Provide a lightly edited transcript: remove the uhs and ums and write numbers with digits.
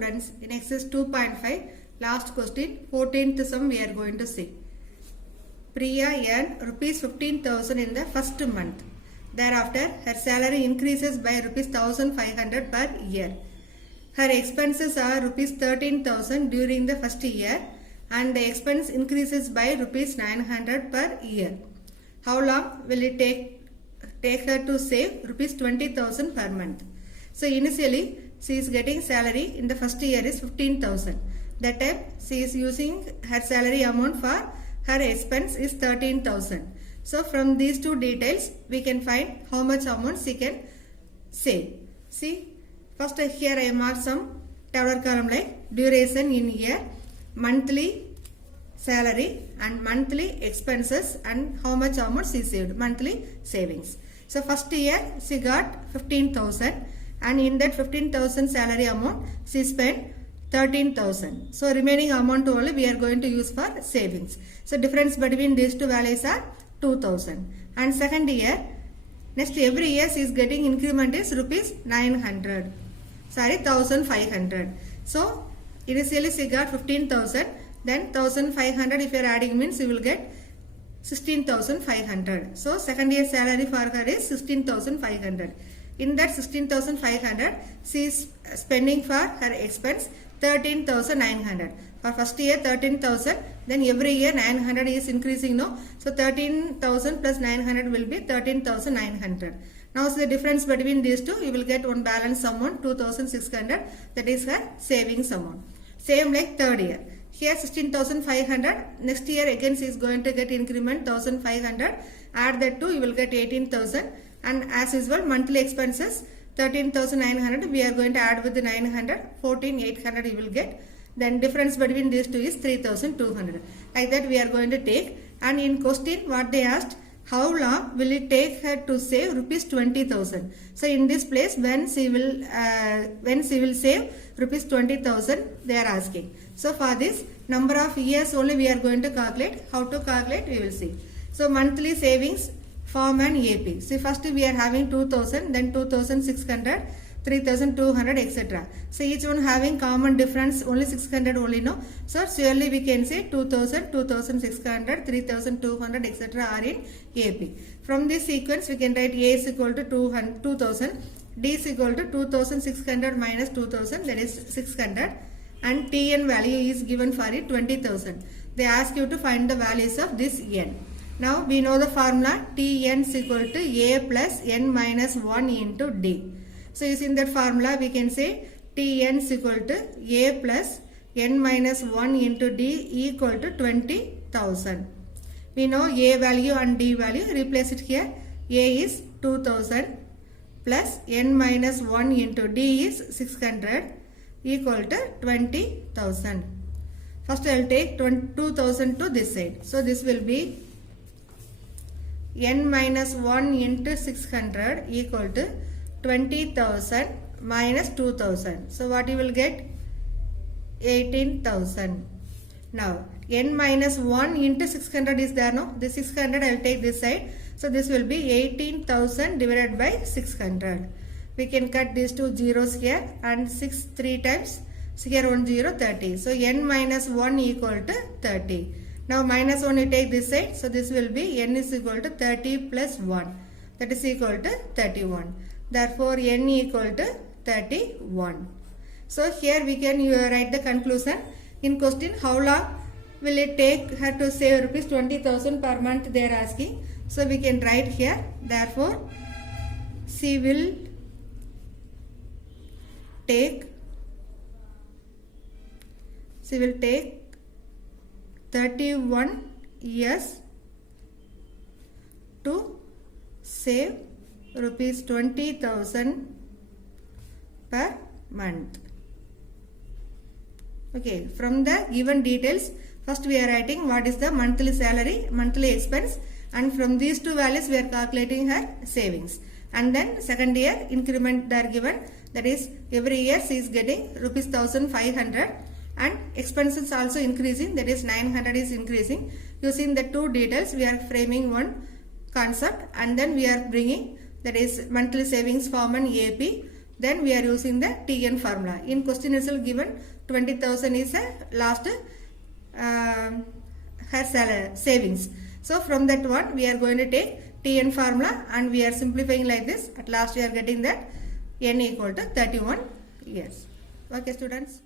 students, in exercise 2.5, last question, 14th sum we are going to see. Priya earned rupees 15,000 in the first month. Thereafter, her salary increases by rupees 1,500 per year. Her expenses are rupees 13,000 during the first year and the expense increases by rupees 900 per year. How long will it take her to save rupees 20,000 per month? So initially she is getting salary in the first year is 15,000. That time she is using her salary amount for her expense is 13,000. So from these two details we can find how much amount she can save. See, first here I mark some tabular column like duration in year, monthly salary and monthly expenses and how much amount she saved, monthly savings. So first year she got 15,000 and in that 15,000 salary amount she spent 13,000. So remaining amount only we are going to use for savings. So difference between these two values are 2,000. And second year, next every year she is getting increment is rupees 900. Sorry, 1,500. So initially she got 15,000. Then 1,500 if you are adding means you will get 16,500. So second year salary for her is 16,500. In that 16,500 she is spending for her expense 13,900. For first year 13,000, then every year 900 is increasing, no? So 13,000 plus 900 will be 13,900. Now so the difference between these two, you will get one balance amount 2,600, that is her savings amount. Same like third year. Here 16,500, next year again she is going to get increment 1,500, add that 2 you will get 18,000 and as usual monthly expenses 13,900 we are going to add with the 900, 14,800 you will get. Then difference between these two is 3,200. Like that we are going to take, and in question what they asked, how long will it take her to save rupees 20,000? So in this place when she will save rupees 20,000 they are asking. So for this number of years only we are going to calculate. How to calculate we will see. So monthly savings form an AP. See first we are having 2,000, then 2,600, 3,200 etc. So each one having common difference only 600 only, no? So surely we can say 2,000, 2,600, 3,200 etc. are in AP. From this sequence we can write A is equal to 2,000, D is equal to 2,600 minus 2,000, that is 600, and Tn value is given for it 20,000. They ask you to find the values of this n. Now we know the formula Tn is equal to A plus n minus 1 into D. So using that formula we can say Tn is equal to A plus n minus 1 into D equal to 20,000. We know A value and D value, replace it here. A is 2,000 plus n minus 1 into D is 600 equal to 20,000. First I will take 2,000 to this side. So this will be n minus 1 into 600 equal to 20,000 minus 2,000. So what you will get? 18,000. Now n minus 1 into 600 is there, no? This 600 I will take this side. So this will be 18,000 divided by 600. We can cut these two zeros here and 6 3 times. So here 1 0, 30. So n minus 1 equal to 30. Now minus 1 you take this side. So this will be n is equal to 30 plus 1. That is equal to 31. Therefore n equal to 31. So here we can write the conclusion. In question, how long will it take her to save rupees 20,000 per month they are asking. So we can write here. Therefore she will take 31 years to save rupees 20,000 per month. Okay, from the given details, first we are writing what is the monthly salary, monthly expense, and from these two values we are calculating her savings. And then second year increment they are given, that is every year she is getting rupees 1,500 and expenses also increasing, that is 900 is increasing. Using the two details we are framing one concept and then we are bringing, that is monthly savings form an AP then we are using the TN formula. In question itself given 20,000 is a last her salary, savings. So from that one we are going to take TN formula and we are simplifying like this. At last we are getting that N equal to 31 years. Okay students.